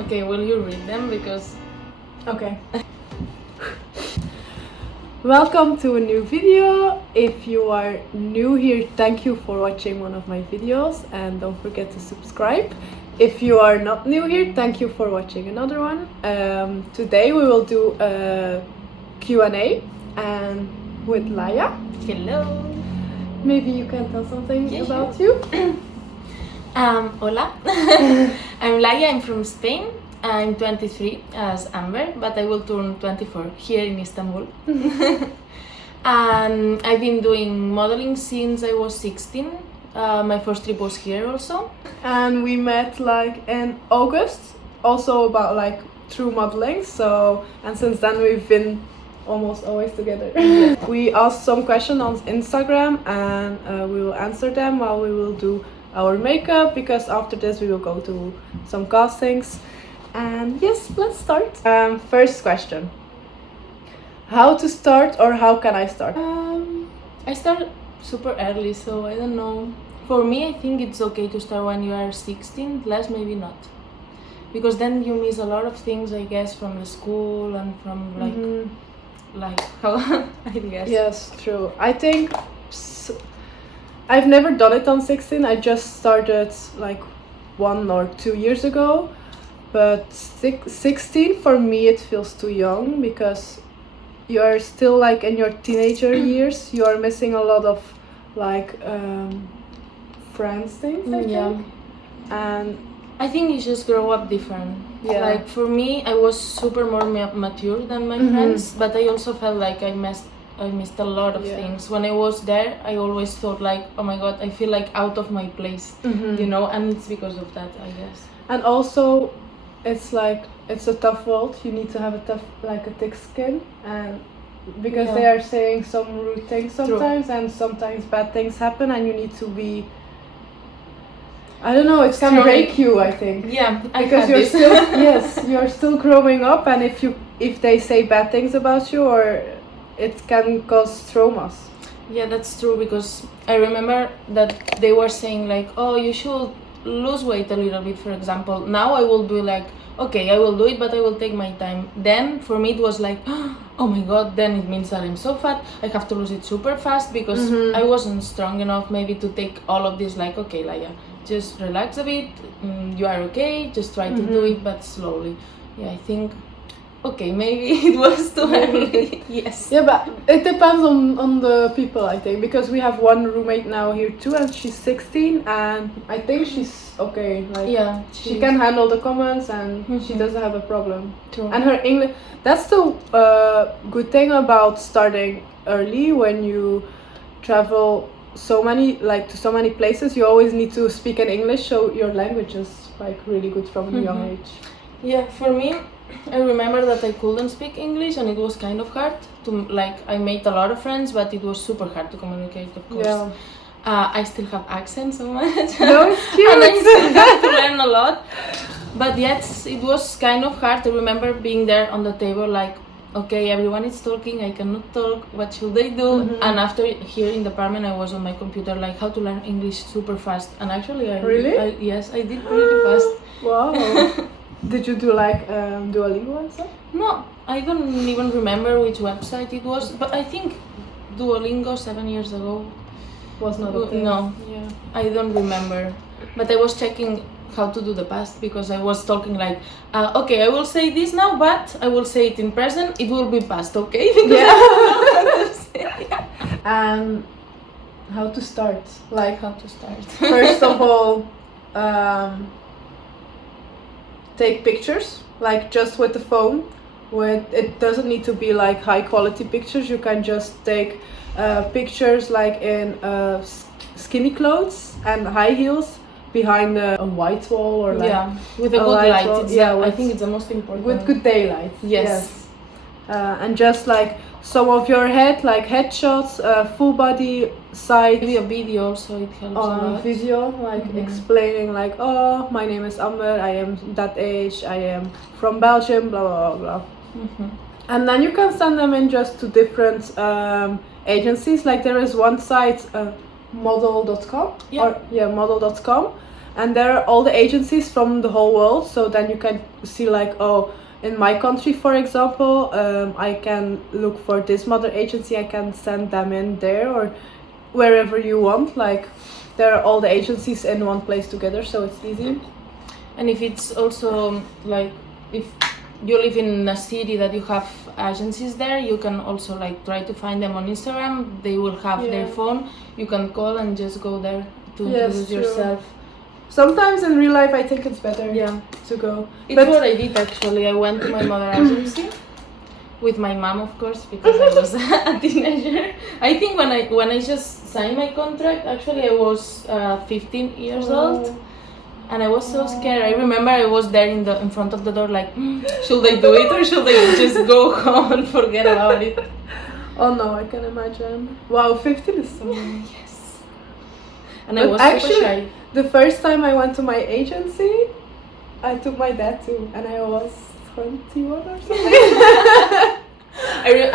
Okay, will you read them? Because... Okay. Welcome to a new video. If you are new here, thank you for watching one of my videos and don't forget to subscribe. If you are not new here, thank you for watching another one. Today we will do a Q&A and with Laia. Hello! Maybe you can tell something about sure. you. Hola! I'm Laia, I'm from Spain. I'm 23 as Amber, but I will turn 24 here in Istanbul. And I've been doing modeling since I was 16. My first trip was here also. And we met like in August, also about like through modeling. So, and since then we've been almost always together. We asked some questions on Instagram and we will answer them while we will do our makeup, because after this we will go to some castings. And yes, let's start. First question. How to start, or how can I start? I start super early, so I don't know. For me, I think it's okay to start when you are 16, less maybe not. Because then you miss a lot of things, I guess, from the school and from like how I guess. Yes, true. I think I've never done it on 16. I just started like 1 or 2 years ago. But 16 for me it feels too young, because you are still like in your teenager years. You are missing a lot of like friends things, I think. And I think you just grow up different. Yeah. Like for me, I was super more mature than my friends, but I also felt like I missed a lot of things. When I was there, I always thought like, oh my god, I feel like out of my place, you know, and it's because of that, I guess. And also, it's like, it's a tough world. You need to have a thick skin, and because they are saying some rude things sometimes, and sometimes bad things happen, and you need to be, I don't know, it can break you, I think. Yeah, because you're still you're still growing up, and if they say bad things about you, or it can cause traumas. Yeah, that's true, because I remember that they were saying like, oh, you should lose weight a little bit, for example. Now I will be like, okay, I will do it, but I will take my time. Then for me it was like, oh my god, then it means that I'm so fat, I have to lose it super fast, because I wasn't strong enough maybe to take all of this. Like, okay, Laia, just relax a bit, you are okay, just try to do it, but slowly. Yeah, I think, okay, maybe it was too early. Yes. Yeah, but it depends on the people, I think, because we have one roommate now here too, and she's 16, and I think she's okay. Like, yeah, she can handle the comments, and she doesn't have a problem. True. And her English, that's the good thing about starting early. When you travel to so many places, you always need to speak in English, so your language is like really good from a young age. Yeah, for me, I remember that I couldn't speak English, and it was kind of hard to, like, I made a lot of friends, but it was super hard to communicate, of course. Yeah. I still have accent so much. No, it's cute. And I still have to learn a lot. But yes, it was kind of hard. I remember being there on the table like, okay, everyone is talking, I cannot talk, what should I do? And after here in the apartment, I was on my computer like how to learn English super fast. And actually, yes, I did pretty fast. Wow. Did you do like Duolingo and stuff? No, I don't even remember which website it was, but I think Duolingo 7 years ago was not a thing. No, I don't remember. But I was checking how to do the past, because I was talking like, okay, I will say this now, but I will say it in present, it will be past, okay? Because I don't know how to say. And how to start? Like, how to start? First of all, take pictures, like just with the phone. It doesn't need to be like high quality pictures. You can just take pictures like in skinny clothes and high heels behind a white wall, or like with a good light. I think it's the most important. With good daylight. Yes. And just like some of your head, like headshots, full body, side. Maybe a video, so it helps a lot. Video, like explaining like, oh, my name is Amber, I am that age, I am from Belgium, blah blah blah. And then you can send them in just to different agencies. Like there is one site, model.com, model.com, and there are all the agencies from the whole world. So then you can see like, oh, in my country, for example, I can look for this mother agency. I can send them in there or wherever you want. Like there are all the agencies in one place together, so it's easy. And if it's also like if you live in a city that you have agencies there, you can also like try to find them on Instagram. They will have their phone. You can call and just go there to introduce yourself. Sometimes in real life I think it's better to go. It's what I did actually. I went to my mother agency with my mom, of course, because I was a teenager. I think when I just signed my contract, actually I was 15 years old. And I was so scared. I remember I was there in front of the door like, should I do it or should I just go home and forget about it? Oh no, I can imagine. Wow, 15 is so young. Yes. And I was super shy. The first time I went to my agency, I took my dad too, and I was 21 or something.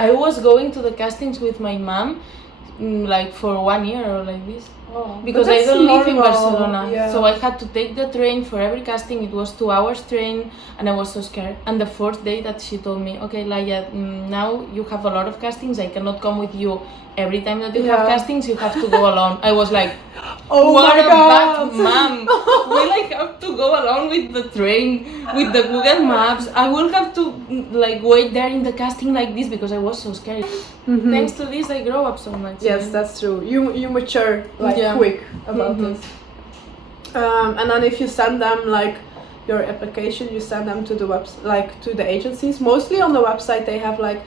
I was going to the castings with my mom, like for 1 year or like this. Because I don't live in Barcelona, so I had to take the train for every casting. It was 2 hours train, and I was so scared. And the fourth day that she told me, okay, Laia, now you have a lot of castings. I cannot come with you every time that you have castings. You have to go alone. I was like, oh what my God, mom! Will I have to go alone with the train, with the Google Maps? I will have to like wait there in the casting like this because I was so scared. Thanks to this, I grow up so much. Yes, that's true. You mature like quick about this. And then if you send them like your application, you send them to the like to the agencies. Mostly on the website they have like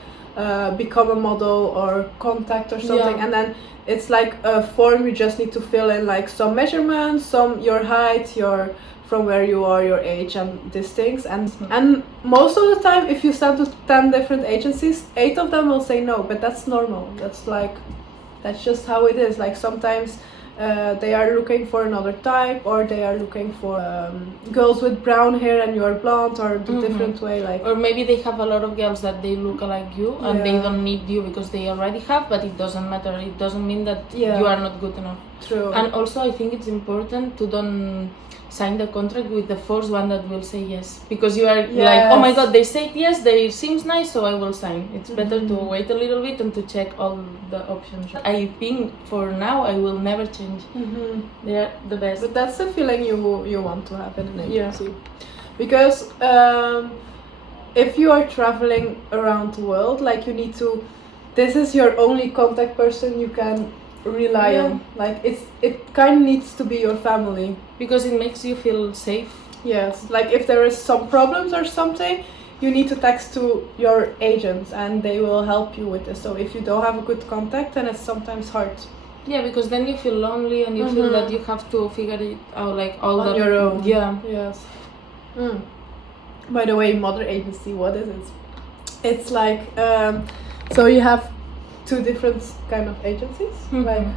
become a model or contact or something, and then it's like a form you just need to fill in like some measurements, some your height, your from where you are, your age, and these things. And most of the time, if you send to 10 different agencies, 8 of them will say no, but that's normal. That's just how it is. Like sometimes they are looking for another type, or they are looking for girls with brown hair and you are blonde, or the different way. Like, or maybe they have a lot of girls that they look like you and they don't need you because they already have, but it doesn't matter. It doesn't mean that you are not good enough. True. And also I think it's important to don't sign the contract with the first one that will say yes, because you are like, oh my God, they said yes, they seems nice, so I will sign. It's better to wait a little bit and to check all the options. I think for now I will never change. They are the best. But that's the feeling you want to have in an agency, because if you are traveling around the world, like you need to, this is your only contact person you can rely on. Like it kind of needs to be your family, because it makes you feel safe. Yes, like if there is some problems or something, you need to text to your agents and they will help you with this. So if you don't have a good contact, then it's sometimes hard. Yeah, because then you feel lonely and you feel that you have to figure it out like all on your own. Yeah. Yes. By the way, mother agency, what is it? It's like so you have 2 different kind of agencies, like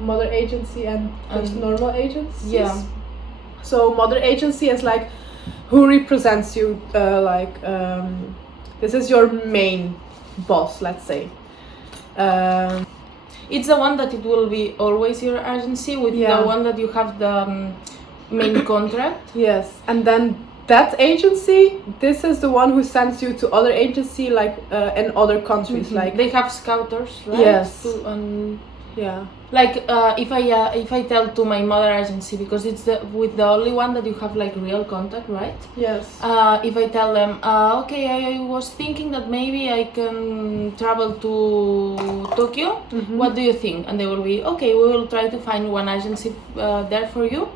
mother agency and just normal agencies. Yeah. So mother agency is like who represents you, like this is your main boss, let's say. It's the one that it will be always your agency with the one that you have the main contract. Yes, and then that agency, this is the one who sends you to other agency, like in other countries. Like they have scouters, right? Yes. Like if I tell to my mother agency, because it's the only one that you have like real contact, right? Yes. If I tell them, okay, I was thinking that maybe I can travel to Tokyo. What do you think? And they will be, okay, we will try to find one agency there for you.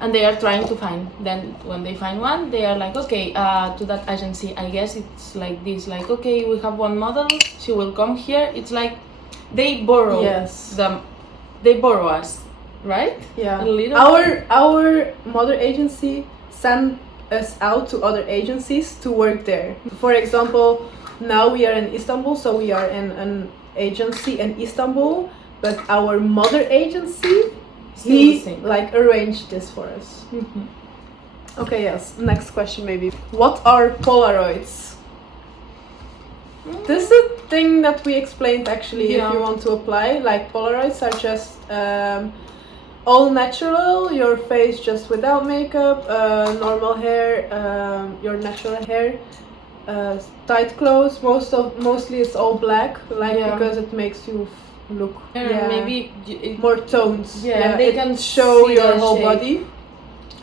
And they are trying to find. Then when they find one, they are like, okay, to that agency, I guess it's like this. Like, okay, we have one model, she will come here. It's like they borrow them. They borrow us, right? Yeah. A little our mother agency send us out to other agencies to work there. For example, now we are in Istanbul, so we are in an agency in Istanbul, but our mother agency, he like arranged this for us. Okay, yes. Next question maybe. What are Polaroids? This is a thing that we explained actually if you want to apply. Like Polaroids are just all natural, your face just without makeup, normal hair, your natural hair, tight clothes. Mostly it's all black, like because it makes you look maybe more tones. Yeah, they can show see your the whole shape. body.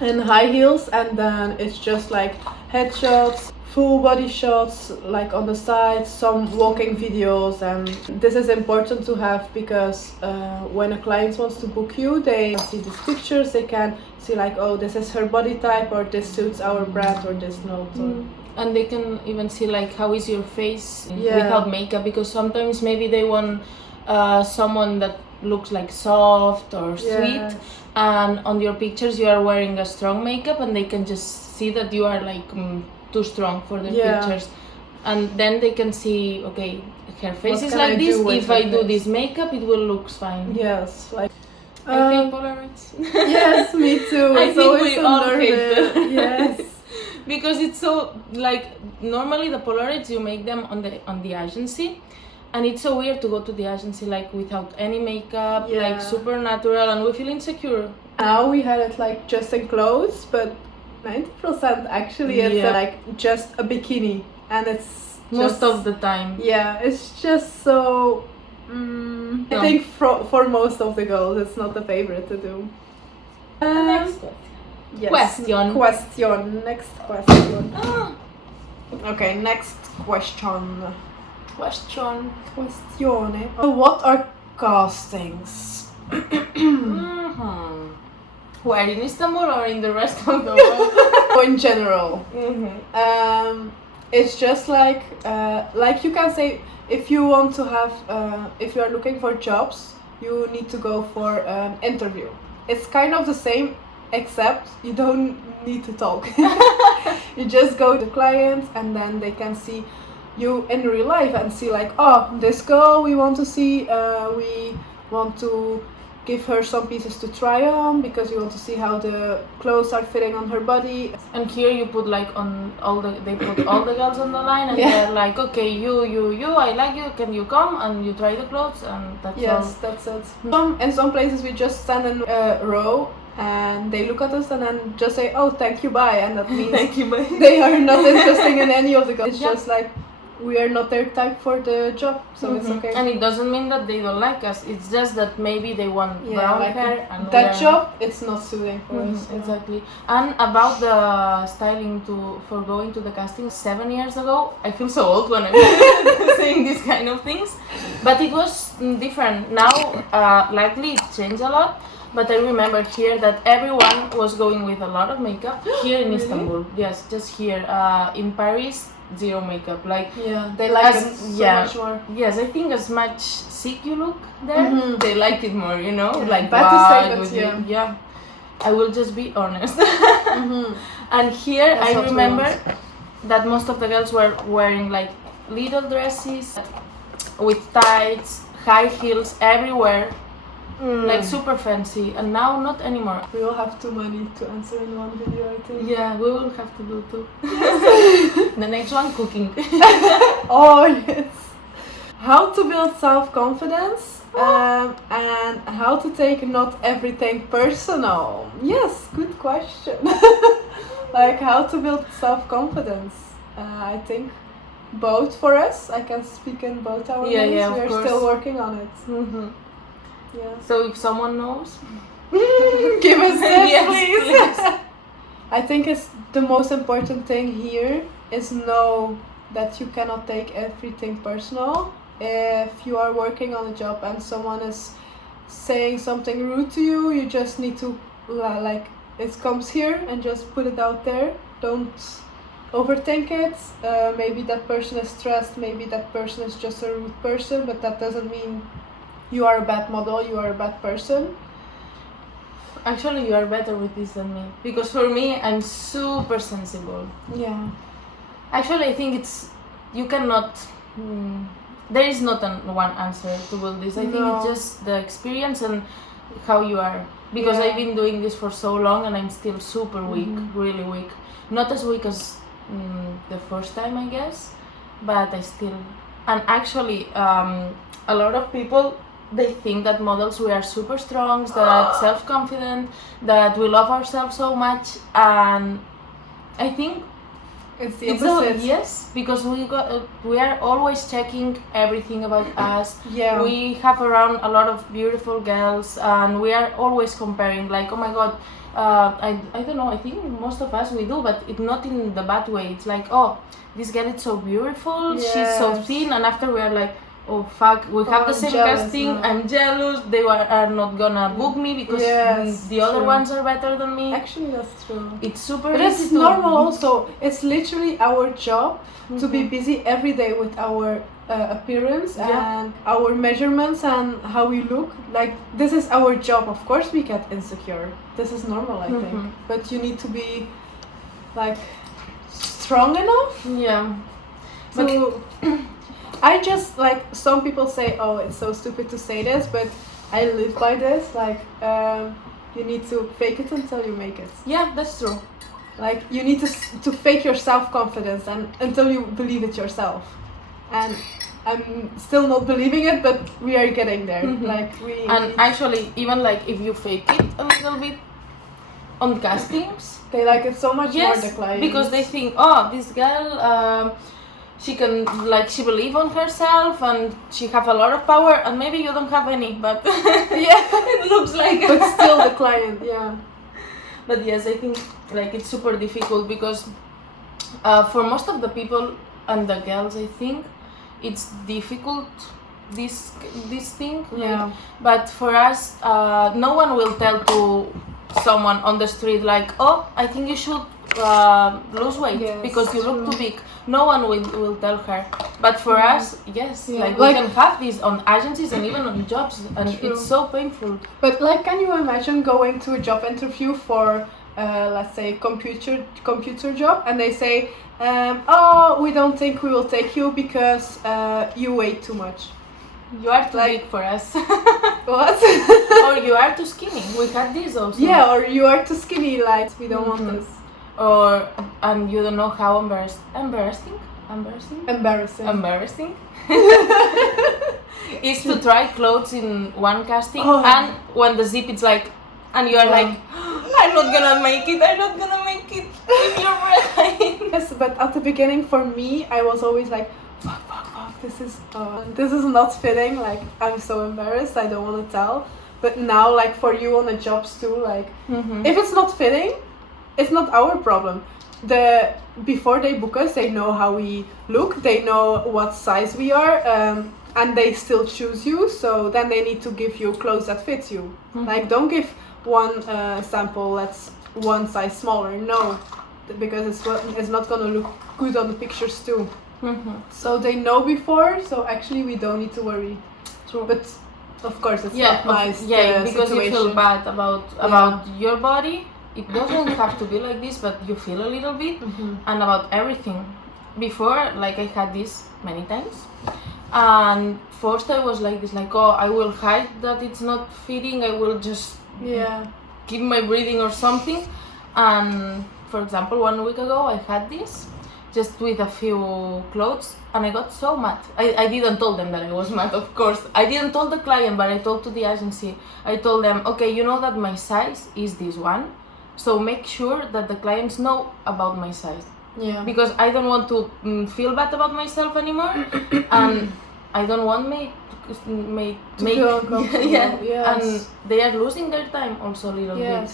And high heels, and then it's just like headshots, full body shots, like on the side, some walking videos. And this is important to have because when a client wants to book you, they see these pictures, they can see like, oh, this is her body type, or this suits our brand, or this not. And they can even see like how is your face without makeup, because sometimes maybe they want someone that looks like soft or sweet, and on your pictures you are wearing a strong makeup, and they can just see that you are like too strong for their pictures, and then they can see, okay, her face is like this, if I do this makeup it will look fine. Yes, like I think Polaroids. Yes, me too. I think we all hate them. Yes. Because it's so like, normally the Polaroids you make them on the agency, and it's so weird to go to the agency like without any makeup, like super natural, and we feel insecure. Now we had it like just in clothes, but 90% actually it's like just a bikini, and it's most of the time. Yeah, it's just so. I think for most of the girls, it's not the favorite to do. Next question. Next question. Okay, next question. Questione. What are castings? Where, in Istanbul or in the rest of the world? In general. It's just like you can say, if you want to have, if you are looking for jobs, you need to go for an interview. It's kind of the same, except you don't need to talk. You just go to the client, and then they can see you in real life and see like, oh, this girl we want to see, we want to give her some pieces to try on, because you want to see how the clothes are fitting on her body. And here you put like they put all the girls on the line, and they're like, okay, you, I like you, can you come, and you try the clothes, and that's all. Yes, that's it. In some places we just stand in a row, and they look at us and then just say, oh, thank you, bye, and that means thank you, bye. They are not interested in any of the girls. It's just like, we are not their type for the job, so it's okay. And it doesn't mean that they don't like us, it's just that maybe they want brown hair, and that job, it's not suiting for us. Exactly. And about the styling for going to the casting 7 years ago, I feel so old when I'm saying these kind of things, but it was different. Now likely it changed a lot, but I remember here that everyone was going with a lot of makeup here in Istanbul. Yes, just here. In Paris, zero makeup. Like, they like it so much more. Yes, I think as much sick you look there, they like it more, you know? Like, bad to say, but I will just be honest. And here I remember that most of the girls were wearing like little dresses with tights, high heels everywhere. Like super fancy, and now not anymore. We will have too many to answer in one video, I think. Yeah, we will have to do two. The next one, cooking. Oh yes. How to build self-confidence, and how to take not everything personal. Yes, good question. Like, how to build self-confidence. I think both for us. I can speak in both our ways. We are still working on it. Yeah. So if someone knows, give us tips, please. I think it's the most important thing here is know that you cannot take everything personal. If you are working on a job and someone is saying something rude to you, you just need to like, it comes here, and just put it out there. Don't overthink it. Maybe that person is stressed, maybe that person is just a rude person, but that doesn't mean you are a bad model, you are a bad person. Actually, you are better with this than me, because for me, I'm super sensible. Yeah. Actually, I think you cannot, there is not one answer to build this. I think it's just the experience and how you are. Because I've been doing this for so long, and I'm still super weak, really weak. Not as weak as the first time, I guess, but I still. And actually, a lot of people they think that models, we are super strong, that self-confident, that we love ourselves so much, and I think it's the opposite. Yes, because we are always checking everything about us. Yeah. We have around a lot of beautiful girls, and we are always comparing. Like, oh my god, I don't know. I think most of us we do, but it's not in the bad way. It's like, oh, this girl is so beautiful. Yes. She's so thin, and after we are like, oh fuck, we have the same casting. No. I'm jealous. They are not gonna book me because the other ones are better than me. Actually, that's true. It's super. But it's normal. Also, it's literally our job to be busy every day with our appearance and our measurements and how we look. Like, this is our job. Of course, we get insecure. This is normal, I think. But you need to be like strong enough. Yeah. So. I just, like, some people say, oh, it's so stupid to say this, but I live by this, like, you need to fake it until you make it. Yeah, that's true. Like, you need to fake your self-confidence and until you believe it yourself. And I'm still not believing it, but we are getting there. Like, actually, even like if you fake it a little bit on castings, they like it so much more, the clients. Because they think, oh, this girl, she can, like, she believe on herself and she have a lot of power, and maybe you don't have any, but it looks like. But still the client, But yes, I think like it's super difficult because for most of the people and the girls, I think it's difficult this thing. Yeah. But for us, no one will tell to someone on the street like, oh, I think you should lose weight because you look too big. No one will tell her. But for us, yes, like we can have this on agencies and even on jobs, and it's so painful. But like, can you imagine going to a job interview for let's say computer job, and they say, oh, we don't think we will take you because you weigh too much. You are too big for us. What? Or you are too skinny. We had this also. Yeah, or you are too skinny, like, we don't want this. Or, and you don't know how embarrassing is to try clothes in one casting, and when the zip is like, and you are like, I'm not gonna make it if you're right. Yes, but at the beginning for me, I was always like, fuck, this is not fitting, like, I'm so embarrassed, I don't want to tell. But now, like, for you on the jobs too, like, if it's not fitting, it's not our problem. Before they book us, they know how we look, they know what size we are, and they still choose you, so then they need to give you clothes that fit you. Like, don't give one sample that's one size smaller, no, because it's not gonna look good on the pictures too. So they know before, so actually we don't need to worry. True. But of course it's not nice. Because situation. you feel bad about your body. It doesn't have to be like this, but you feel a little bit, and about everything. Before, like, I had this many times, and first I was like this, like, oh, I will hide that it's not fitting, I will just keep my breathing or something. And for example, 1 week ago I had this just with a few clothes, and I got so mad. I didn't tell them that I was mad, of course. I didn't tell the client, but I told to the agency. I told them, okay, you know that my size is this one, so make sure that the clients know about my size. Yeah. Because I don't want to feel bad about myself anymore, and I don't want me to feel uncomfortable. And they are losing their time also a little bit.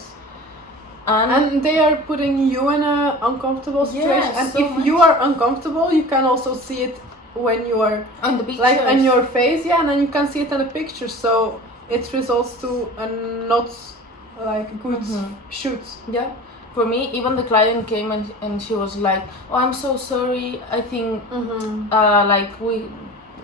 And they are putting you in an uncomfortable situation. And so if you are uncomfortable, you can also see it when you are on the pictures. Like on your face, and then you can see it in the picture. So it results to a not like good shoot. Yeah. For me, even the client came and she was like, oh, I'm so sorry. I think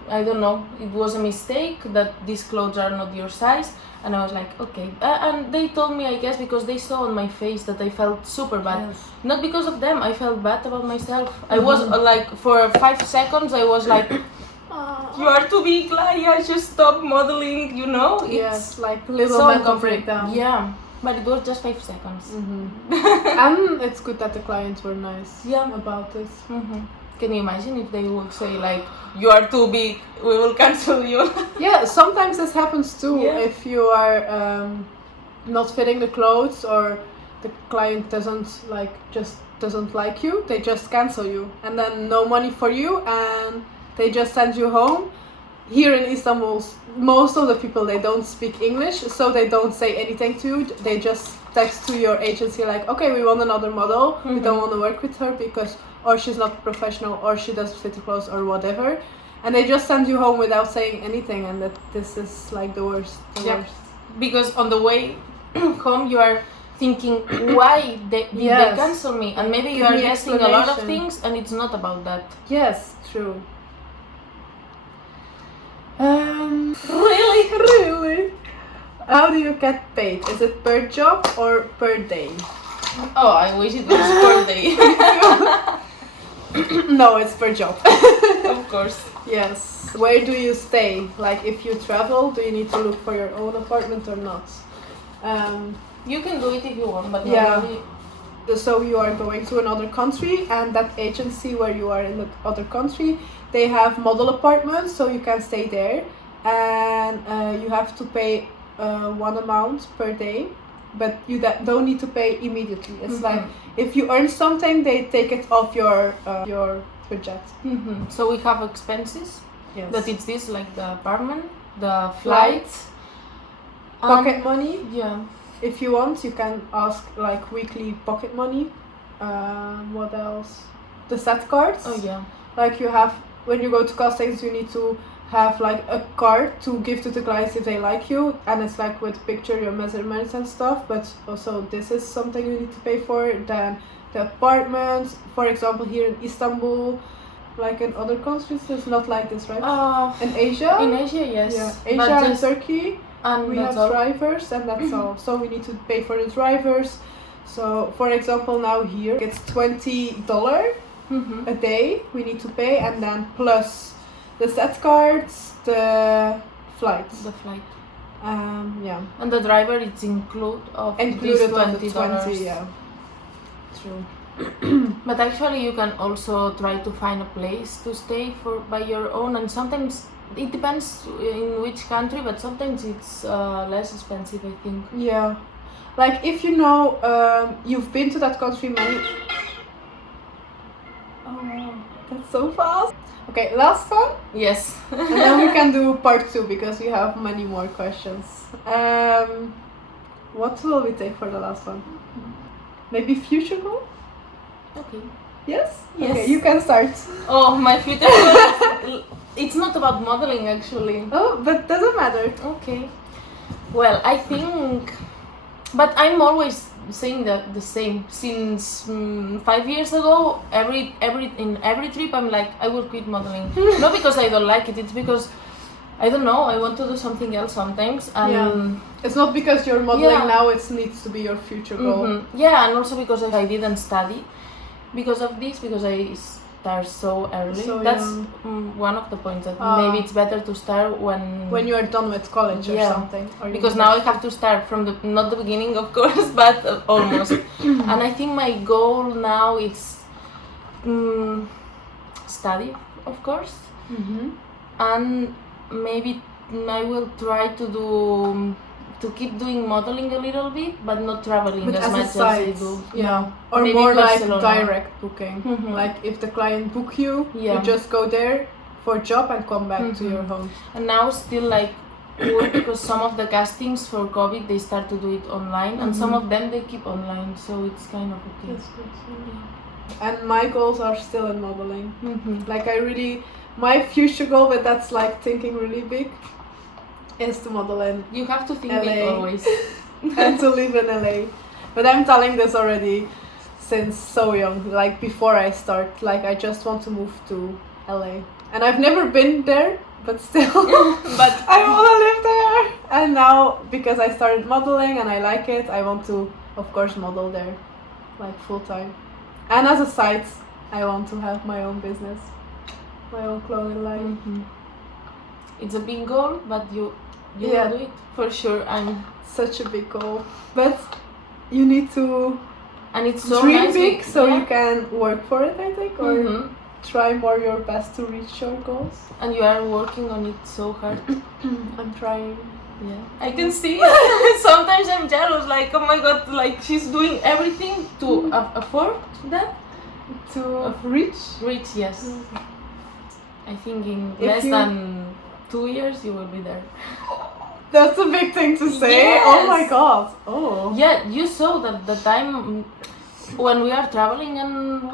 I don't know, it was a mistake that these clothes are not your size. And I was like, okay. And they told me, I guess, because they saw on my face that I felt super bad. Yes. Not because of them, I felt bad about myself. I was like, for 5 seconds, I was like, you are too big, Laia, just stop modeling, you know? Yes, like little mental breakdown. Yeah, but it was just 5 seconds. And it's good that the clients were nice about this. Can you imagine if they would say like, you are too big, we will cancel you? Yeah, sometimes this happens too. Yeah. If you are not fitting the clothes, or the client doesn't like you, they just cancel you, and then no money for you, and they just send you home. Here in Istanbul, most of the people, they don't speak English, so they don't say anything to you. They just text to your agency like, okay, we want another model. We don't want to work with her because or she's not professional, or she doesn't fit the clothes, or whatever. And they just send you home without saying anything, and this is like the worst. Worst. Because on the way home you are thinking, why did they cancel me? And maybe you are guessing a lot of things, and it's not about that. Yes, true. Really? How do you get paid? Is it per job or per day? Oh, I wish it was per day. No, it's per job. Of course. Yes. Where do you stay? Like, if you travel, do you need to look for your own apartment or not? You can do it if you want, but yeah. So you are going to another country, and that agency where you are in the other country, they have model apartments, so you can stay there, and you have to pay one amount per day, but you don't need to pay immediately. It's like if you earn something, they take it off your budget. So we have expenses. Yes. But it's this, like the apartment, the flights, pocket money. Yeah. If you want, you can ask like weekly pocket money. What else? The set cards. Oh yeah. Like you have, when you go to castings, you need to have like a card to give to the clients if they like you, and it's like with picture, your measurements and stuff. But also this is something you need to pay for. Then the apartments, for example, here in Istanbul, like in other countries, it's not like this, right? In Asia. In Asia, yes. Yeah. Asia and Turkey. And we have drivers, and that's all. So we need to pay for the drivers. So for example, now here it's $20 a day we need to pay, and then plus the set cards, the flights. The flight. Yeah. And the driver is included of of the $20. Yeah. True. But actually, you can also try to find a place to stay by your own, and sometimes it depends in which country, but sometimes it's less expensive, I think. Yeah, like if you know you've been to that country many. Oh, that's so fast. Okay, last one. Yes. And then we can do part 2 because we have many more questions. What will we take for the last one? Maybe future goal? Okay. Yes? Yes. Okay, you can start. Oh, my future goal. It's not about modeling, actually. Oh, but doesn't matter. Okay. Well, I think, but I'm always saying that the same. Since 5 years ago, in every trip, I'm like, I will quit modeling. Not because I don't like it. It's because I don't know. I want to do something else sometimes. And it's not because you're modeling now. It needs to be your future goal. Yeah, and also because I didn't study because of this. Because I start so early. So that's one of the points that maybe it's better to start when you are done with college or something. Or because now I have to start from not the beginning, of course, but almost. And I think my goal now is study, of course, and maybe I will try to keep doing modeling a little bit, but not traveling as much as I do. Yeah, or maybe more like Barcelona. direct booking. Like if the client book you, you just go there for a job and come back to your home. And now still like because some of the castings for COVID they start to do it online, and some of them they keep online, so it's kind of okay. That's good. And my goals are still in modeling. Like my future goal, but that's like thinking really big, is to model in You have to think LA. big always. And to live in LA. But I'm telling this already since so young, like before I start. Like I just want to move to LA. And I've never been there, but still. But I want to live there. And now, because I started modeling and I like it, I want to, of course, model there, like full time. And as a side, I want to have my own business, my own clothing line. It's a big goal, but you will do it for sure. And such a big goal, but you need to it's so dream nice big so you can work for it, I think. Or try more your best to reach your goals. And you are working on it so hard. I'm trying. Yeah, I can see. Sometimes I'm jealous. Like, oh my god, like she's doing everything to afford that. To reach? Reach, yes. I think in If less you- than 2 years you will be there. That's a big thing to say. Yes. Oh my god. Oh. Yeah, you saw that the time when we are traveling and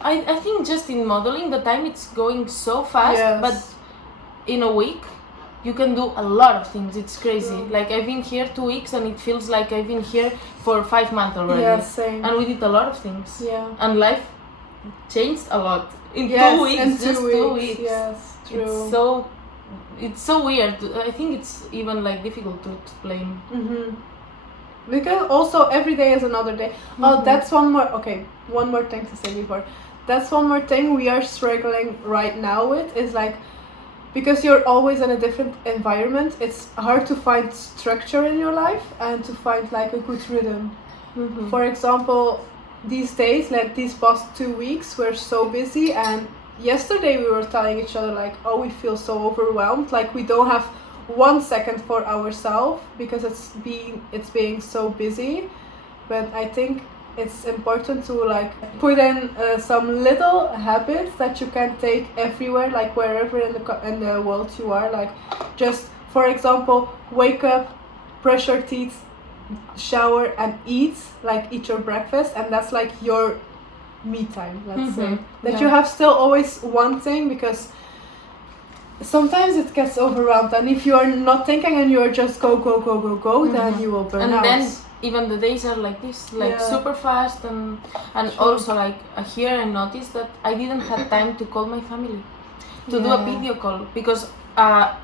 I think just in modeling the time it's going so fast. Yes. But in a week you can do a lot of things. It's crazy. True. Like I've been here 2 weeks and it feels like I've been here for 5 months already. Yeah, same. And we did a lot of things. Yeah. And life changed a lot in Yes, 2 weeks. in Just 2 weeks. Yes, true. It's so weird. I think it's even like difficult to explain. Because also every day is another day. Oh, Mhm. that's one more thing to say before. That's one more thing we are struggling right now with is like, because you're always in a different environment, it's hard to find structure in your life and to find like a good rhythm. For example, these days, like these past 2 weeks, we're so busy, and yesterday we were telling each other like, oh, we feel so overwhelmed, like we don't have 1 second for ourselves because it's being so busy. But I think it's important to like put in some little habits that you can take everywhere, like wherever in the world you are. Like just for example, wake up, brush your teeth, shower and eat your breakfast, and that's like your me time, let's say. That Yeah. you have still always one thing, because sometimes it gets overwhelmed, and if you are not thinking and you are just go, then you will burn And out. then even the days are like this, like Yeah. super fast, and True. also like here I noticed that I didn't have time to call my family, to do a Yeah. video call, because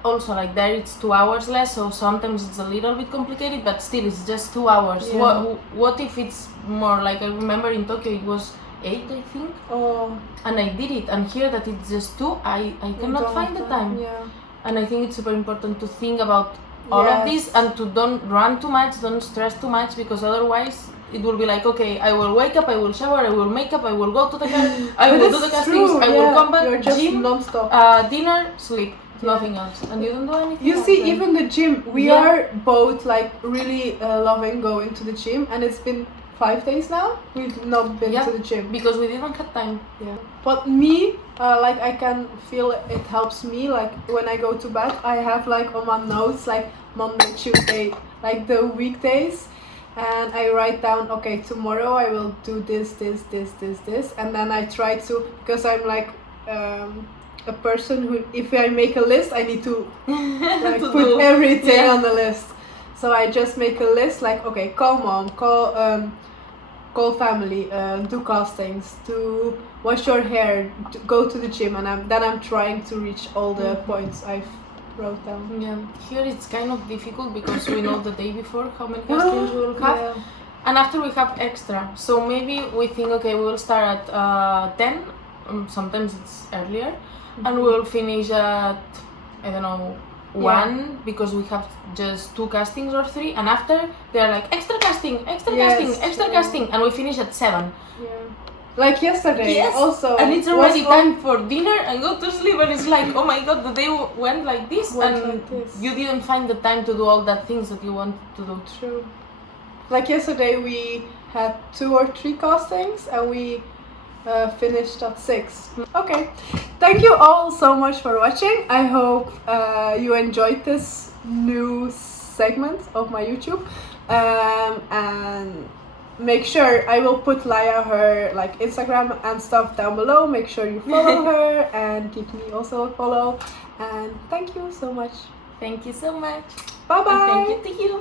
also like there it's 2 hours less, so sometimes it's a little bit complicated, but still it's just 2 hours. Yeah. What if it's more? Like I remember in Tokyo it was 8, I think, Oh, and I did it, and here that it's just 2, I you cannot don't find the have time. Yeah. And I think it's super important to think about all of Yes. this, and to don't run too much, don't stress too much, because otherwise it will be like, okay, I will wake up, I will shower, I will make up, I will go to the car, I But will do it's the castings, true, I will yeah. come back, You're just gym, non-stop. dinner, sleep, nothing else, and you don't do anything You else see, then. even the gym, we Yeah. are both like really loving going to the gym, and it's been 5 days now. We've not been Yeah. to the gym. because we didn't have time. Yeah. But me, like I can feel it helps me. Like when I go to bed, I have like on my notes like Monday, Tuesday, like the weekdays, and I write down, okay, tomorrow I will do this, and then I try to, because I'm like a person who, if I make a list, I need to like To put do. everything Yeah. on the list. So I just make a list like, okay, call mom, call family, do castings, to wash your hair, to go to the gym, and I'm trying to reach all the points I've wrote down. Yeah, here it's kind of difficult because we know the day before how many castings we will have. Yeah. And after we have extra, so maybe we think, okay, we will start at 10, sometimes it's earlier, and we will finish at, I don't know, 1, because we have just 2 castings or 3, and after they are like extra casting, Yes, extra true. casting, and we finish at 7. Yeah. Like yesterday, Yes, also. and it's was already all- time for dinner and go to sleep, and it's like, oh my god, the day went like this, Went and like this. you didn't find the time to do all that things that you wanted to do. True. Like yesterday, we had 2 or 3 castings, and we finished at 6. Okay, thank you all so much for watching. I hope you enjoyed this new segment of my YouTube, and make sure I will put Laia her like Instagram and stuff down below. Make sure you follow her and give me also a follow, and thank you so much. Thank you so much. Bye bye. And thank you to you.